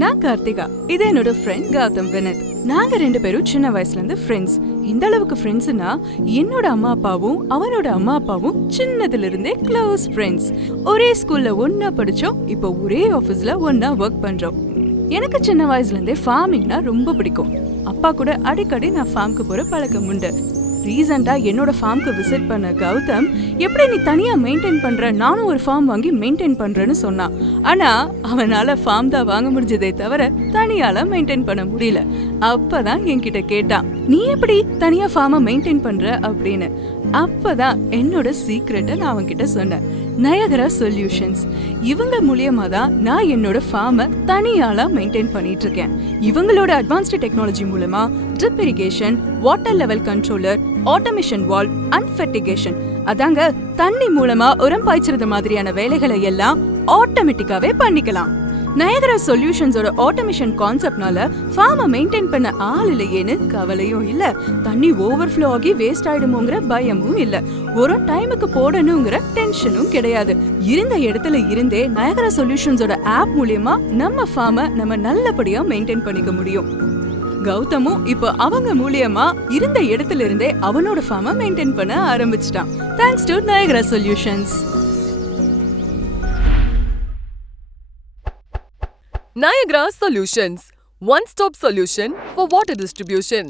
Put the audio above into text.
நான் கார்த்திகா, இது என்னோட ஃப்ரெண்ட் கௌதம் வினத். நாங்க 2 பேரும் சின்ன வயசுல இருந்து ஃப்ரெண்ட்ஸ். இந்த அளவுக்கு ஃப்ரெண்ட்ஸ்னா என்னோட அம்மா அப்பாவும் அவனோட அம்மா அப்பாவும் சின்னதுல இருந்தே க்ளோஸ் ஃப்ரெண்ட்ஸ். ஒரே ஸ்கூல்ல ஒன்னா படிச்சோம், இப்போ ஒரே ஆபீஸ்ல ஒன்னா ஒர்க் பண்றோம். எனக்கு சின்ன வயசுல இருந்தே ஃபார்மிங்னா ரொம்ப பிடிக்கும். அப்பா கூட அடிக்கடி நான் ஃபார்முக்கு போற பழக்கம் உண்டு. ரீசெண்டா என்னோட ஃபார்முக்கு விசிட் பண்ண கௌதம், எப்படி நீ தனியா மெயின்டைன் பண்ற, நானும் ஒரு ஃபார்ம் வாங்கி மெயின்டைன் பண்றேன்னு சொன்னான். ஆனா அவனால ஃபார்ம் தான் வாங்க முடிஞ்சதே தவிர தனியால மெயின்டைன் பண்ண முடியல. அப்பதான் என்கிட்ட கேட்டான், நீ எப்படி தனியா ஃபார்மை மெயின்டைன் பண்ற அப்படின்னு. அப்பதான் என்னோட சீக்ரெட்டை நான் அவன்கிட்ட சொன்னேன். நயகரா சொல்யூஷன்ஸ், இவங்க மூலியமா தான் நான் என்னோட ஃபார்மை தனியால மெயின்டைன் பண்ணிட்டு இருக்கேன். இவங்களோட அட்வான்ஸ்டு டெக்னாலஜி மூலமா drip irrigation, water level controller, automation valve and fertigation, அதாங்க தண்ணி மூலமா உரம் பாய்ச்சறது மாதிரியான வேலைகளை எல்லாம் ஆட்டோமேட்டிக்காவே பண்ணிக்கலாம். நயகரா சொல்யூஷன்ஸோட ஆட்டோமேஷன் கான்செப்ட்னால ஃபார்மை மெயின்டைன் பண்ண ஆள் இல்லையேன்னு கவலையும் இல்ல, தண்ணி ஓவர்ஃப்ளோ ஆகி வேஸ்ட் ஆயிடுமோங்கிற பயமும் இல்ல, ஒரு டைமுக்கு போடணுங்கிற டென்ஷனும் கிடையாது. இருந்த இடத்துல இருந்தே நயகரா சொல்யூஷன்ஸோட ஆப் மூலியமா நம்ம ஃபார்மை நம்ம நல்லபடியா மெயின்டைன் பண்ணிக்க முடியும். கௌதமும் இப்போ அவங்க மூலியமா இருந்த இடத்துல இருந்தே அவனோட ஃபார்மை மெயின்டைன் பண்ண ஆரம்பிச்சிட்டான். Thanks to Niagara solutions. Nayagara Solutions, one-stop solution for water distribution.